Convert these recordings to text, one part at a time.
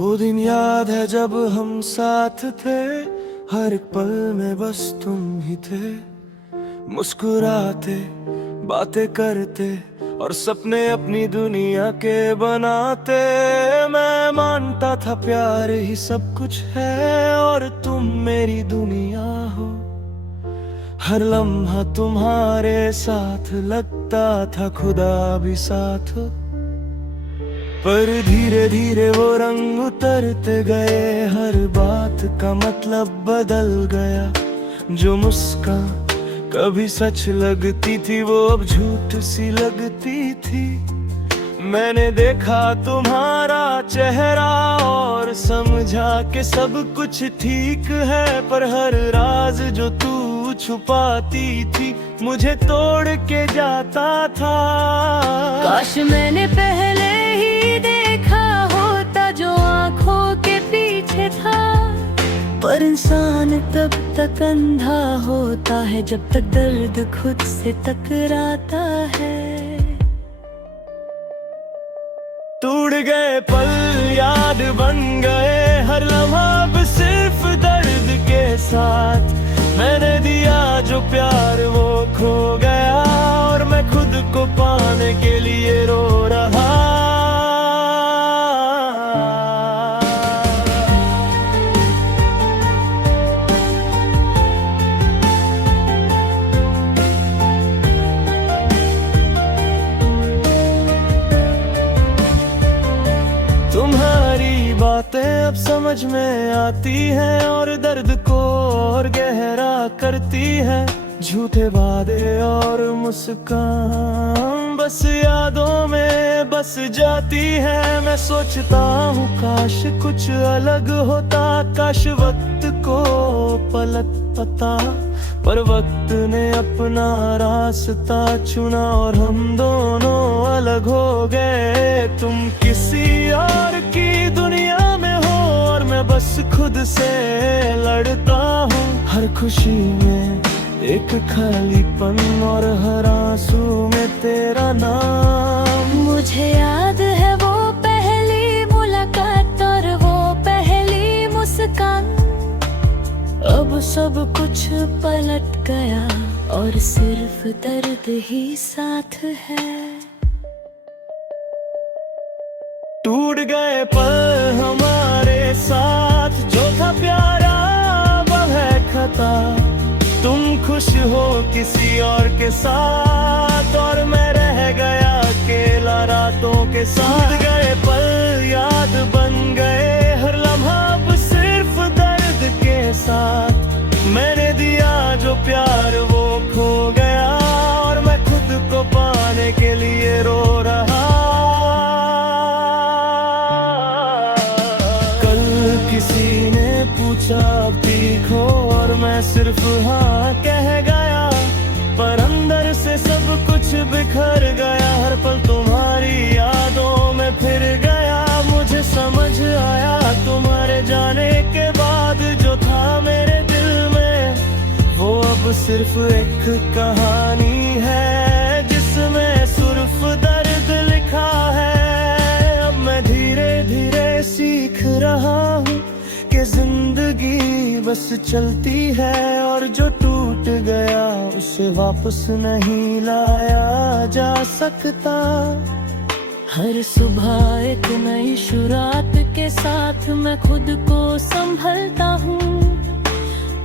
वो दिन याद है जब हम साथ थे, हर एक पल में बस तुम ही थे। मुस्कुराते, बातें करते और सपने अपनी दुनिया के बनाते। मैं मानता था प्यार ही सब कुछ है और तुम मेरी दुनिया हो। हर लम्हा तुम्हारे साथ लगता था खुदा भी साथ हो। पर धीरे धीरे वो रंग उतरते गए, हर बात का मतलब बदल गया। जो मुस्कान कभी सच लगती थी वो अब झूठ सी लगती थी। मैंने देखा तुम्हारा चेहरा और समझा कि सब कुछ ठीक है। पर हर राज जो तू छुपाती थी मुझे तोड़ के जाता था। काश मैंने पहले ही देखा होता जो आँखों के पीछे था। पर इंसान तब तक अंधा होता है जब तक दर्द खुद से टकराता है। टूट गए पल याद बन गए, हर लम्हा अब सिर्फ दर्द के साथ। मैंने दिया जो प्यार वो खो गया और मैं खुद को पाने के लिए रो रहा। तुम्हारी बातें अब समझ में आती हैं और दर्द को और गहरा करती है। झूठे वादे और मुस्कान बस यादों में बस जाती है। मैं सोचता हूँ काश कुछ अलग होता, काश वक्त को पलट पता। पर वक्त ने अपना रास्ता चुना और हम दोनों अलग हो गए। तुम किसी और की दुनिया में हो और मैं बस खुद से लड़ता हूँ। हर खुशी में एक खालीपन और हर आंसू में तेरा नाम। मुझे याद है वो पहली मुलाकात और वो पहली मुस्कान। अब सब कुछ पलट गया और सिर्फ दर्द ही साथ है। टूट गए पल हमारे साथ, जो था प्यारा वह है खता। तुम खुश हो किसी और के साथ और मैं रह गया अकेला रातों के साथ। गए पल याद बन गए, हर लम्हा अब सिर्फ दर्द के साथ। मैंने दिया जो प्यार वो खो गया और मैं खुद को पाने के लिए रो रहा। कल किसी ने पूछा ठीक हो और मैं सिर्फ हाँ कह गया। पर अंदर से सब कुछ बिखर गया, हर पल तुम्हारी यादों में फिर गया। मुझे समझ आया तुम्हारे जाने के बाद जो था मेरे दिल में वो अब सिर्फ एक कहानी है जिसमें सिर्फ दर्द लिखा है। अब मैं धीरे धीरे सीख रहा हूँ कि जिंदगी बस चलती है और जो टूट गया उसे वापस नहीं लाया जा सकता। हर सुबह एक नई शुरुआत के साथ मैं खुद को संभलता हूँ।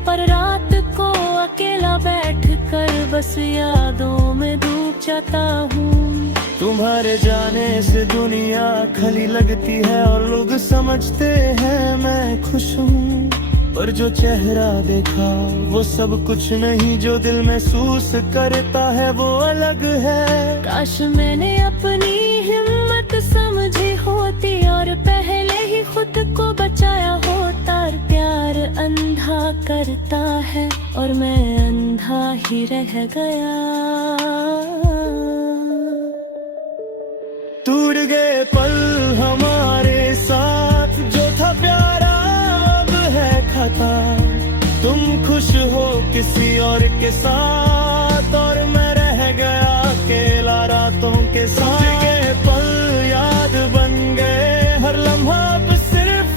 पर रात को अकेला बैठ कर बस यादों में डूब जाता हूँ। तुम्हारे जाने से दुनिया खली लगती है और लोग समझते हैं मैं खुश हूँ। पर जो चेहरा देखा वो सब कुछ नहीं, जो दिल महसूस करता है वो अलग है। काश मैंने अपनी हिम्मत समझी होती और पहले ही खुद को बचाया होता। प्यार अंधा करता है और मैं अंधा ही रह गया। टूट गए पल हमारे साथ, जो था प्यारा अब है खता। तुम खुश हो किसी और के साथ और मैं रह गया अकेला रातों के साथ। टूट गए पल याद बन गए, हर लम्हा अब सिर्फ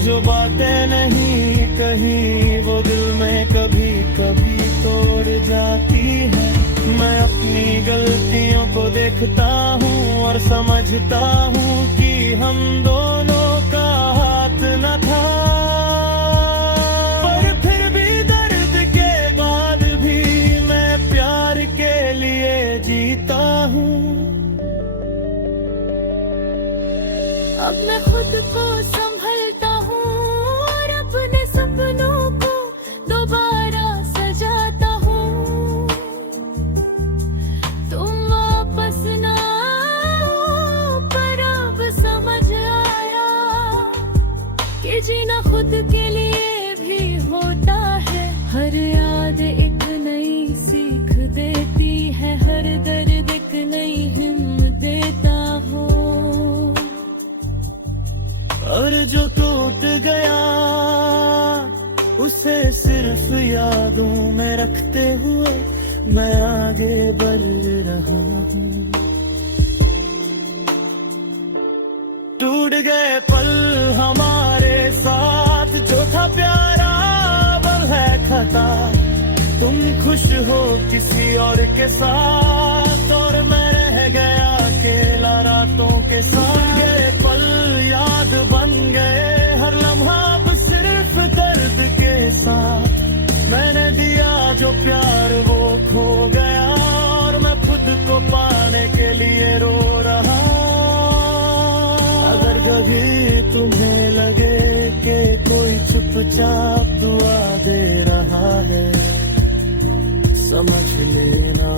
जो बातें नहीं कही वो दिल में कभी कभी तोड़ जाती है। मैं अपनी गलतियों को देखता हूँ और समझता हूँ कि हम दोनों का हाथ न था, पर फिर भी दर्द के बाद भी मैं प्यार के लिए जीता हूँ। अब मैं खुद को संभलता हूँ और अपने सपनों को दोबारा सजाता हूँ। तुम वापस ना आओ, पर अब समझ आया कि जीना खुद के लिए भी होता है। हर याद एक नई सीख देती है, हर दर्द एक नई हिम्मत देता हो। और जो टूट गया उसे सिर्फ यादों में रखते हुए मैं आगे बढ़ रहा हूँ। टूट गए पल हमारे साथ, जो था प्यारा अब है खता। तुम खुश हो किसी और के साथ और मैं रह गया अकेला रातों के साथ। गए पल याद बन गए, हर लम्हा अब सिर्फ दर्द के साथ। मैंने दिया जो प्यार वो खो गया और मैं खुद को पाने के लिए रो रहा। अगर कभी तुम्हें लगे कि कोई चुपचाप दुआ दे रहा है, समझ लेना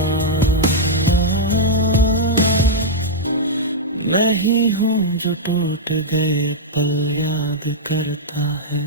मैं ही हूँ जो टूट गए पल याद करता है।